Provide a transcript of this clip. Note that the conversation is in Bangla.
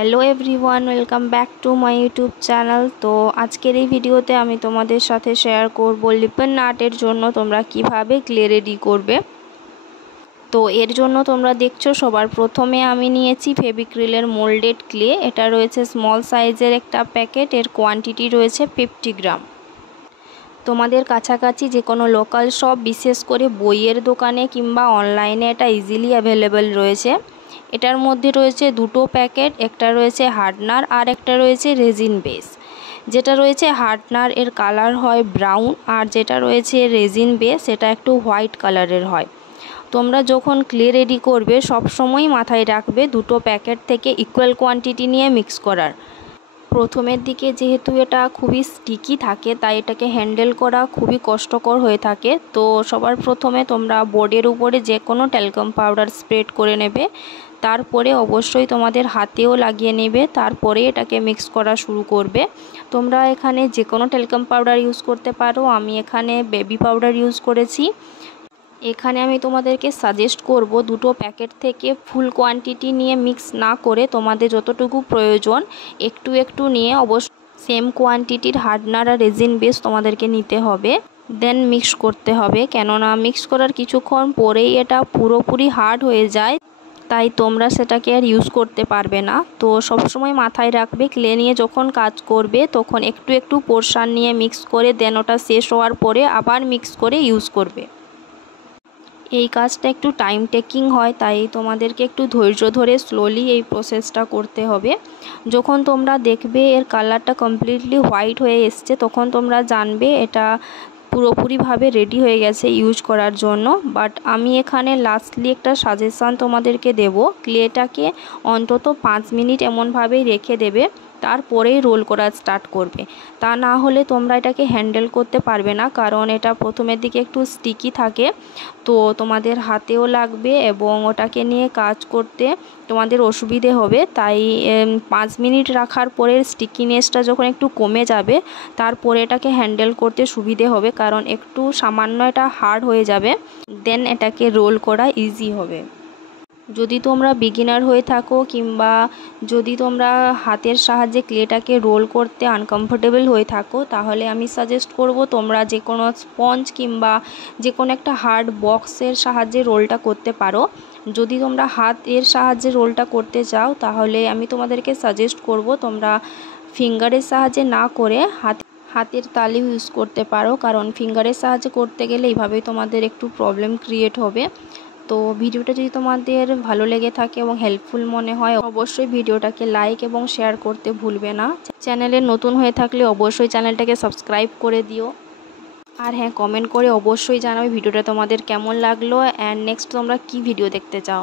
Hello everyone, welcome back to my YouTube channel. তো আজকের এই ভিডিওতে আমি তোমাদের সাথে শেয়ার করব লিপন আর্টের জন্য তোমরা কিভাবে ক্লে রেডি করবে। তো এর জন্য তোমরা দেখছো সবার প্রথমে আমি নিয়েছি ফেভিক্রিলের মোল্ডেড ক্লে। এটা রয়েছে স্মল সাইজের একটা প্যাকেট, এর কোয়ান্টিটি রয়েছে 50 গ্রাম। তোমাদের কাছাকাছি যে কোনো লোকাল শপ, বিশেষ করে বইয়ের দোকানে কিংবা অনলাইনে এটা ইজিলি অ্যাভেলেবেল রয়েছে। এটার মধ্যে রয়েছে দুটো প্যাকেট, একটা রয়েছে হার্ডনার আর একটা রয়েছে রেজিন বেস। যেটা রয়েছে হার্ডনার এর কালার হয় ব্রাউন, আর যেটা রয়েছে রেজিন বেস সেটা একটু হোয়াইট কালারের হয়। তোমরা যখন ক্লে রেডি করবে সব সময় মাথায় রাখবে দুটো প্যাকেট থেকে ইকুয়াল কোয়ান্টিটি নিয়ে মিক্স করার। প্রথমের দিকে যেহেতু এটা খুবই স্টিকি থাকে, তাই এটাকে হ্যান্ডেল করা খুবই কষ্টকর হয়ে থাকে। তো সবার প্রথমে তোমরা বোর্ডের উপরে যে কোনো ট্যালকাম পাউডার স্প্রেড করে নেবে, তারপরে অবশ্যই তোমাদের হাতেও লাগিয়ে নেবে, তারপরে এটাকে মিক্স করা শুরু করবে। তোমরা এখানে যে কোনো ট্যালকাম পাউডার ইউজ করতে পারো, আমি এখানে বেবি পাউডার ইউজ করেছি। এখানে আমি তোমাদেরকে সাজেস্ট করব দুটো প্যাকেট থেকে ফুল কোয়ান্টিটি নিয়ে মিক্স না করে তোমাদের যতটুকু প্রয়োজন একটু একটু নিয়ে অবশ্য সেম কোয়ান্টিটির হার্ডনার আর রেজিন বেস তোমাদেরকে নিতে হবে, দেন মিক্স করতে হবে। কেননা মিক্স করার কিছুক্ষণ পরেই এটা পুরোপুরি হার্ড হয়ে যায়, তাই তোমরা সেটাকে আর ইউজ করতে পারবে না। তো সবসময় মাথায় রাখবে ক্লে নিয়ে যখন কাজ করবে তখন একটু একটু পোর্শন নিয়ে মিক্স করে দেন ওটা শেষ হওয়ার পরে আবার মিক্স করে ইউজ করবে। এই কাজটা একটু টাইম টেকিং হয়, তাই তোমাদেরকে একটু ধৈর্য ধরে স্লোলি এই প্রসেসটা করতে হবে। যখন তোমরা দেখবে এর কালারটা কমপ্লিটলি হোয়াইট হয়ে এসছে, তখন তোমরা জানবে এটা পুরোপুরিভাবে রেডি হয়ে গেছে ইউজ করার জন্য। বাট আমি এখানে লাস্টলি একটা সাজেশান তোমাদেরকে দেব, ক্লেটাকে অন্তত 5 মিনিট এমনভাবেই রেখে দেবে, তারপরেই রোল করা স্টার্ট করবে। তা না হলে তোমরা এটাকে হ্যান্ডেল করতে পারবে না, কারণ এটা প্রথমের দিকে একটু স্টিকি থাকে, তো তোমাদের হাতেও লাগবে এবং ওটাকে নিয়ে কাজ করতে তোমাদের অসুবিধে হবে। তাই 5 মিনিট রাখার পরে স্টিকিনেসটা যখন একটু কমে যাবে, তারপরে এটাকে হ্যান্ডেল করতে সুবিধে হবে, কারণ একটু সামান্য এটা হার্ড হয়ে যাবে, দেন এটাকে রোল করা ইজি হবে। যদি তোমরা বিগিনার হয়ে থাকো কিংবা যদি তোমরা হাতের সাহায্যে ক্লেটাকে রোল করতে আনকমফোর্টেবল হয়ে থাকো, তাহলে আমি সাজেস্ট করব তোমরা যে কোনো স্পঞ্জ কিংবা যে কোনো একটা হার্ড বক্সের সাহায্যে রোলটা করতে পারো। যদি তোমরা হাতের সাহায্যে রোলটা করতে চাও, তাহলে আমি তোমাদেরকে সাজেস্ট করব তোমরা ফিঙ্গারের সাহায্যে না করে হাতের তালি ইউজ করতে পারো, কারণ ফিঙ্গারের সাহায্যে করতে গেলে এইভাবেই তোমাদের একটু প্রবলেম ক্রিয়েট হবে। তো ভিডিওটা যদি তোমাদের ভালো লেগে থাকে এবং হেল্পফুল মনে হয়, অবশ্যই ভিডিওটাকে লাইক এবং শেয়ার করতে ভুলবে না। চ্যানেলে নতুন হয়ে থাকলে অবশ্যই চ্যানেলটাকে সাবস্ক্রাইব করে দিও। আর হ্যাঁ, কমেন্ট করে অবশ্যই জানাবে ভিডিওটা তোমাদের কেমন লাগলো অ্যান্ড নেক্সট তোমরা কি ভিডিও দেখতে চাও।